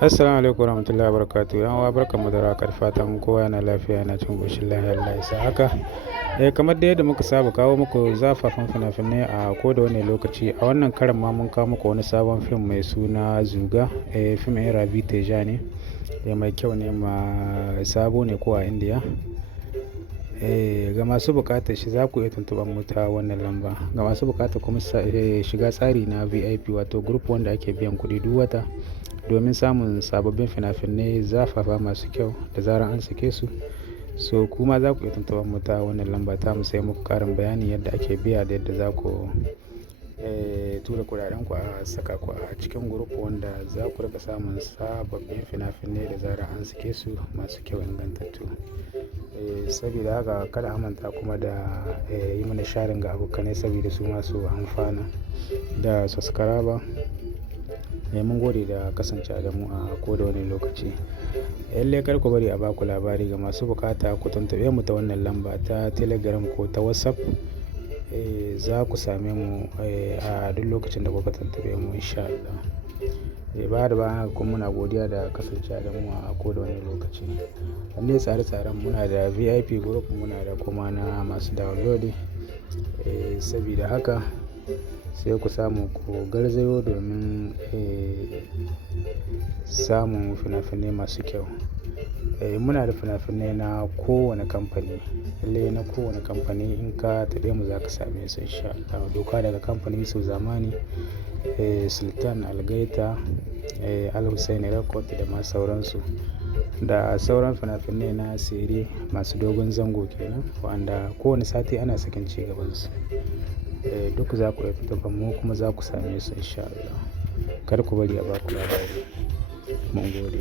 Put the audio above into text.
Assalamu alaikum warahmatullahi wabarakatuh. Yan uwa barkanmu da warhaka, fatan kowa yana lafiya, yana cin ƙoshin lafiya. Allah ya sa haka. Kamar da yadda muka saba kawo muku zafafan fina-finai a koda wani lokaci. A wannan karan ma mun kawo muku wani sabon fim mai suna Zuga. Fim ɗin Rabi Teja ne. Mai kyau ne, sabo ne ko a Indiya. Ga masu buƙatar shi za ku iya tuntuɓar mu ta wannan lamba. Ga masu buƙatar kuma shiga tsari na VIP, wato group wanda ake biyan kuɗi duk wata domin samun sababbin fina-finai zafafa masu kyau da zarar an sake su. So kuma za ku iya tuntuɓar mu ta wannan lamba ta mu sai muku ƙarin bayani yadda ake biya da yadda za ku tura kuɗaɗen ku a saka ku a cikin group wanda za ku rika samun sababbin fina-finai da zarar an sake su masu kyau ingantattu. Saboda haka kada a manta kuma da yi mana sharing ga abokanai saboda su masu amfana da subscriber. Mun gode da kasance da mu a koda wani lokaci. Lallai kar ku bari a baku labari. Ga masu bukata ku tuntuɓe mu ta wannan lamba ta Telegram ko ta WhatsApp. Za ku same mu a duk lokacin da kuka tuntuɓe mu insha Allah. Ba da haka kuma muna godiya da kasance da mu a koda wani lokaci. Lallai tsare-tsaren muna da VIP group, muna da kuma na masu download. Saboda haka sai ku samu ku garzayo domin samun fina-finai masu kyau. Muna da fina-finai na kowane kamfani. Lallai na kowane kamfani in ka taɓe mu za ka same su insha Allah. Doka daga kamfanin Yusuf Zamani, Sultan Algaita, Al Hussaini Record da ma sauransu. Da sauran fina-finai na seri masu dogon zango kenan, wanda kowane sati ana sakin ci gabansu. Duk za ku iya tuntuɓar mu kuma za ku same su insha Allah. Kar ku bari a baku labari. Mun gode.